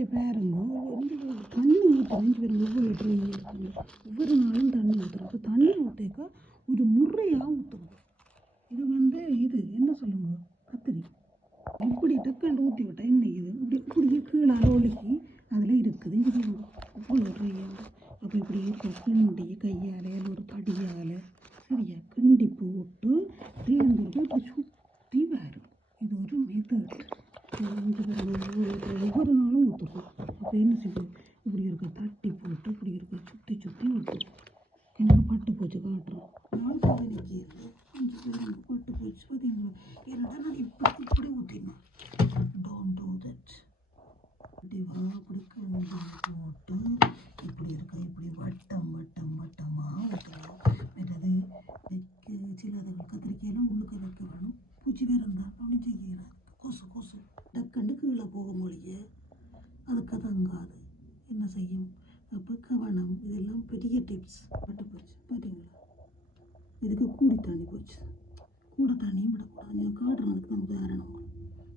இங்கே பாருங்க தண்ணி ஊற்றுறேன். இங்கே பாருங்க ஒவ்வொரு ட்ரை இருக்குங்க. ஒவ்வொரு நாளும் தண்ணி ஊற்றுறோம். அப்போ தண்ணி ஊற்றிக்க ஒரு முறையாக ஊற்றுறோம். இது இது என்ன சொல்லுங்க, கத்திரி இப்படி டக்குன்னு ஊற்றி விட்டா என்ன இது இப்படியே கீழே ஒழுகி அதில் இருக்குது. இங்கே பாருங்க ஒவ்வொரு ட்ரையாக. அப்போ இப்படி இருக்க கிண்டி கையால் ஒரு படியால் சரியா கிண்டி போட்டு தேர்ந்தெடுத்து இப்படி சுற்றி வரும். இது ஒரு மெத்தட். ஒவ்வொரு நாளும் ஊற்றுறோம். அப்போ என்ன செய்யும், இப்படி இருக்க தட்டி போட்டு இப்படி இருக்க சுற்றி சுற்றி ஊற்றுறோம். எனக்கு பட்டு போச்சு காட்டுறோம். நான் சோதனைக்கு பட்டு போச்சு பார்த்தீங்களா. என்னடா நான் இப்படி ஊற்றினேன். Don't do that. இப்படி அப்படி கிண்டி போட்டு இப்படி இருக்க இப்படி வட்டமாக ஊற்றலாம். மற்றது சிலதுகள் கத்திரிக்காயெல்லாம் உள்ளுக்க வைக்க வேணும். பூச்சி வேறு இருந்தால் ஒன்றும் செய்யலாம். கொசு டக்குண்டு கீழே போக மொழிய அதுக்கு தங்காது. என்ன செய்யும், அப்போ கவனம். இதெல்லாம் பெரிய டிப்ஸ். பட்டு போச்சு பார்த்தீங்களா. இதுக்கு கூடி தண்ணி போச்சு. கூட தண்ணியும் விடக்கூடாது. நீங்கள் காட்டுறதுக்கு தான் உதாரணம்.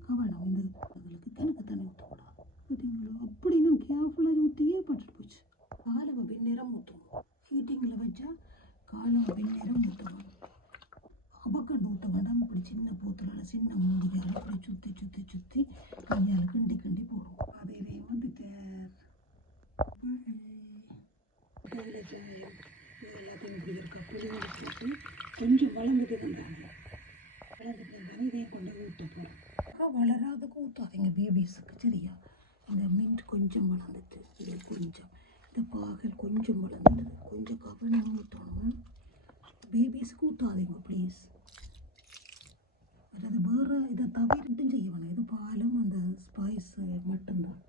கவனம். இந்த அதுகளுக்கு கிணக்கு தண்ணி ஊற்றக்கூடாது பார்த்தீங்களா. அப்படி நான் கேர்ஃபுல்லாக ஊற்றியே பட்டுட்டு போச்சு. காலவை பின்னேரம் ஊற்றுவோம். ஹீட்டிங்கில் வச்சா காலவை பின்னேரம் ஊற்றுவோம். அவக்கண்டு ஊற்ற வேண்டாம். இப்படி சின்ன போத்தலால் சின்ன மூடியால் இப்படி சுற்றி கையால் கிண்டி போடும். அதே எல்லாத்தையும் இப்படி இருக்க புளிகளை போட்டு கொஞ்சம் வளர்ந்துட்டு வந்தாங்க. இதையும் கொண்டு ஊற்ற போகிறோம். வளராதுக்கு ஊற்றாதீங்க பேபிஸுக்கு சரியா. இந்த மின்ட் கொஞ்சம் வளர்ந்துட்டு இது கொஞ்சம் இந்த பாகல் கொஞ்சம் வளர்ந்துட்டு கொஞ்சம் கவனமாக ஊற்றணும். பேபிஸுக்கு ஊற்றாதீங்க ப்ளீஸ். அது வேறு இதை தவிர்த்தும் செய்ய வேணும். இது பாலும் அந்த ஸ்பைஸ் மட்டும்தான்.